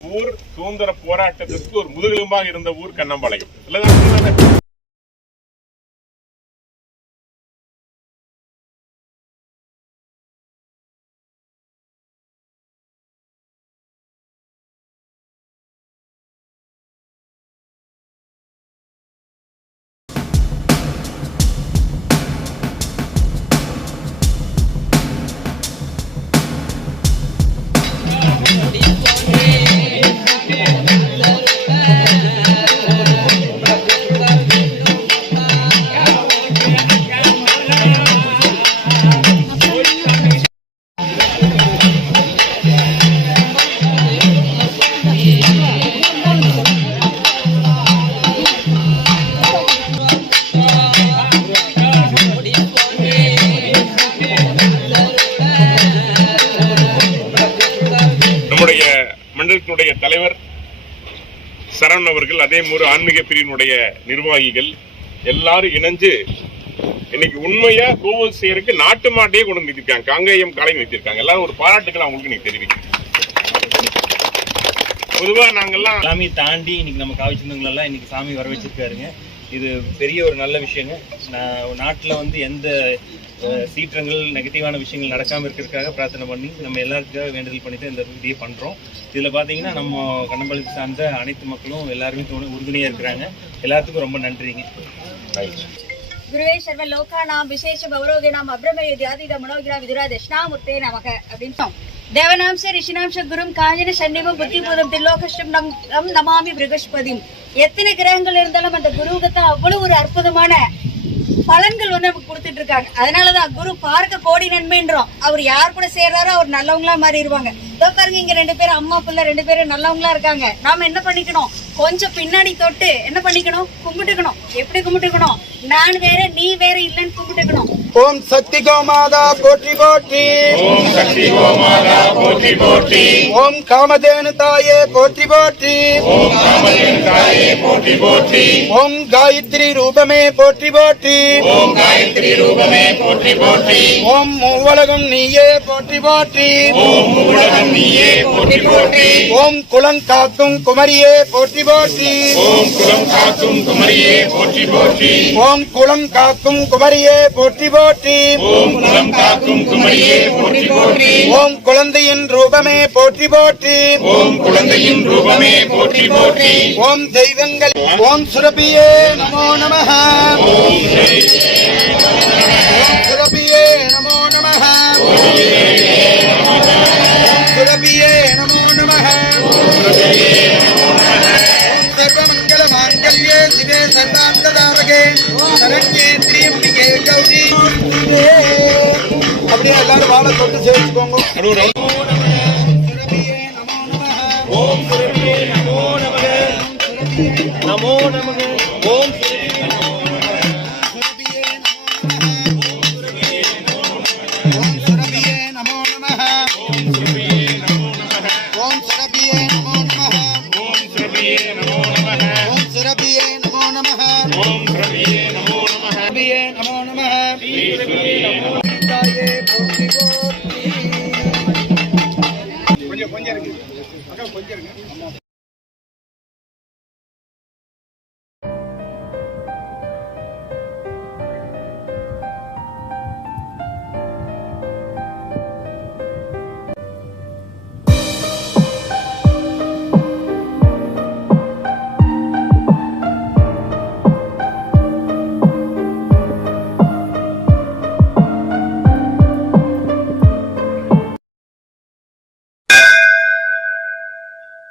ஊர் சுதந்திர போராட்டத்திற்கு ஒரு முதுகெலும்பாக இருந்த ஊர் கண்ணம்பாளையம். நம்முடைய மண்டலத்தினுடைய தலைவர் சரவணன் அவர்கள், அதே மாதிரி ஆன்மீக பிரிவினுடைய நிர்வாகிகள் எல்லாரும் இணைஞ்சு இன்னைக்கு உண்மையா கோவில் செய்யறதுக்கு நாட்டு மாட்டையே கொண்டு நிறுத்திருக்காங்க. காங்கேயம் காலை நிறுத்திருக்காங்க. எல்லாரும் ஒரு பாராட்டுகள் அவங்களுக்கு நீங்க தெரிவிக்கிறேன். பொதுவா நாங்கெல்லாம் எல்லாமே தாண்டி இன்னைக்கு நம்ம காவிச்சந்தங்கள் எல்லாம் இன்னைக்கு சாமி வர வச்சிருக்காருங்க. இது பெரிய ஒரு நல்ல விஷயங்க. நாட்டில் எந்த சீற்றங்கள் நெகட்டிவான விஷயங்கள் நடக்காமல் இருக்கிறதுக்காக பிரார்த்தனை பண்ணி நம்ம எல்லாருக்காக வேண்டுதல் பண்ணி தான் இந்த இதையே பண்ணுறோம். இதில் பார்த்தீங்கன்னா நம்ம கண்ணம்பாளையத்தை சார்ந்த அனைத்து மக்களும் எல்லாருமே உறுதுணையாக இருக்கிறாங்க. எல்லாத்துக்கும் ரொம்ப நன்றிங்க. குருவே சர்வ லோகானாம் விசேஷ பௌரோகிணாம் அப்ரமய தியாதித மனோகிரா விதுரா தட்சிணாமூர்த்தே நமக அப்படின்னு தேவனாம்ச ரிஷினாம்ச குரும் காஞ்சன சன்னிவம் புத்திபூதம் தில்லோகஷ்டம் நம் நமாமி பிருகஸ்பதியும். எத்தனை கிரகங்கள் இருந்தாலும் அந்த குருவுக்கு தான் அவ்வளவு ஒரு அற்புதமான பலன்கள் நமக்கு கொடுத்துட்டு இருக்காங்க. அதனாலதான் குரு பார்க்க கோடி நன்மைன்றோம். அவர் யார் கூட சேர்றாரோ அவர் நல்லவங்களா மாறிடுவாங்க. பாருங்க, இங்க 2 பேரும் அம்மா பிள்ளை 2 பேரும் நல்லவங்களா இருக்காங்க. நாம என்ன பண்ணிக்கணும், கொஞ்சம் பின்னாடி தொட்டு என்ன பண்ணிக்கணும், கும்பிட்டுக்கணும். எப்படி கும்பிட்டுக்கணும், நான் வேற நீ வேற இல்லன்னு கும்பிட்டுக்கணும். ஓம் சக்தி கோமாதா போற்றி போற்றி, ஓம் சக்தி கோமாதா போற்றி போற்றி, ஓம் காமதேனு தாயே போற்றி போற்றி, ஓம் காமதேனு தாயே போற்றி போற்றி, ஓம் காயத்ரி ரூபமே போற்றி போற்றி, ஓம் காயத்ரி ரூபமே போற்றி போற்றி, ஓம் மூவலகம் நீயே போற்றி போற்றி, ஓம் மூவலகம் நீயே போற்றி போற்றி, ஓம் குலம் காக்கும் குமரியே போற்றி போற்றி, ஓம் குலம் காக்கும் குமரியே போற்றி போற்றி, ஓம் குலம் காக்கும் குமரியே போற்றி போற்றி, ஓம் குலம் காக்கும் குமரியே போற்றி போற்றி, ஓம் குழந்தையின் ரூபமே போற்றி போற்றி, ஓம் குழந்தையின் ரூபமே போற்றி போற்றி, ஓம் தெய்வங்கள் ஓம் சுரபியே நமோ நமஹ, ஓம் சுரபியே நமோ நமஹ, ஓம் சுரபியே நமோ நமஹ, சர்வமங்கல மாங்கல்யே சிவே சர்வார்த்ததாரகே சரண்யே திரியம்பிகே கௌரி. அப்படியே எல்லாரும் வாழை தொட்டு சேர்த்துக்கோங்க. ஓம் சுரபியே நமோ நமக, நமோ நமக, ஓம் கொஞ்சம் இருக்கு.